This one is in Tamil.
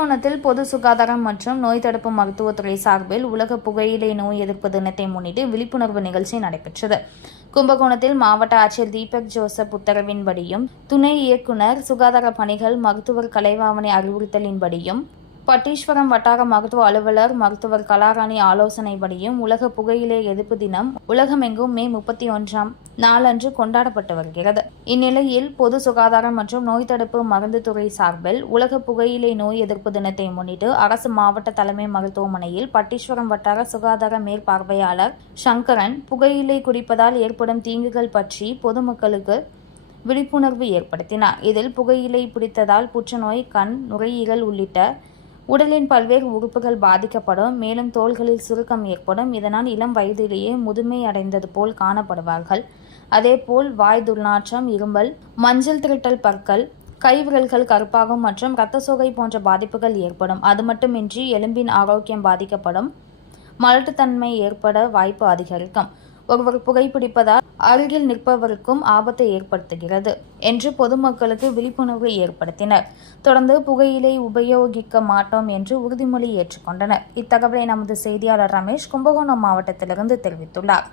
கும்பகோணத்தில் பொது சுகாதாரம் மற்றும் நோய் தடுப்பு மருத்துவத்துறை சார்பில் உலக புகையிலை நோய் எதிர்ப்பு தினத்தை முன்னிட்டு விழிப்புணர்வு நிகழ்ச்சி நடைபெற்றது. கும்பகோணத்தில் மாவட்ட ஆட்சியர் தீபக் ஜோசப் உத்தரவின்படியும் துணை இயக்குநர் சுகாதார பணிகள் மருத்துவர் கலைவாவணி அறிவுறுத்தலின்படியும் பட்டீஸ்வரம் வட்டார மருத்துவ அலுவலர் மருத்துவர் கலாராணி ஆலோசனைப்படியும் உலக புகையிலை எதிர்ப்பு தினம் உலகமெங்கும் மே முப்பத்தி ஒன்றாம் நாளன்று கொண்டாடப்பட்டு வருகிறது. இந்நிலையில் பொது சுகாதாரம் மற்றும் நோய் தடுப்பு மருந்து துறை சார்பில் உலக புகையிலை நோய் எதிர்ப்பு தினத்தை முன்னிட்டு அரசு மாவட்ட தலைமை மருத்துவமனையில் பட்டீஸ்வரம் வட்டார சுகாதார மேற்பார்வையாளர் சங்கரன் புகையிலை குடிப்பதால் ஏற்படும் தீங்குகள் பற்றி பொதுமக்களுக்கு விழிப்புணர்வு ஏற்படுத்தினார். இதில் புகையிலை பிடித்ததால் புற்றுநோய் கண் நுரையீரல் உள்ளிட்ட உடலின் பல்வேறு உறுப்புகள் பாதிக்கப்படும் மேலும் தோள்களில் சுருக்கம் ஏற்படும். இதனால் இளம் வயதிலேயே முதுமை அடைந்தது போல் காணப்படுவார்கள். அதேபோல் வாய் துர்நாற்றம் இருமல் மஞ்சள் திரட்டல் பற்கள் கைவிரல்கள் கருப்பாகும் மற்றும் இரத்த சோகை போன்ற பாதிப்புகள் ஏற்படும். அது மட்டுமின்றி எலும்பின் ஆரோக்கியம் பாதிக்கப்படும். மலட்டுத்தன்மை ஏற்பட வாய்ப்பு அதிகரிக்கும். ஒருவர் புகைப்பிடிப்பதால் அருகில் நிற்பவருக்கும் ஆபத்தை ஏற்படுத்துகிறது என்று பொதுமக்களுக்கு விழிப்புணர்வு ஏற்படுத்தினர். தொடர்ந்து புகையிலை உபயோகிக்க மாட்டோம் என்று உறுதிமொழி ஏற்றுக்கொண்டனர். இத்தகவலை நமது செய்தியாளர் ரமேஷ் கும்பகோணம் மாவட்டத்திலிருந்து தெரிவித்துள்ளார்.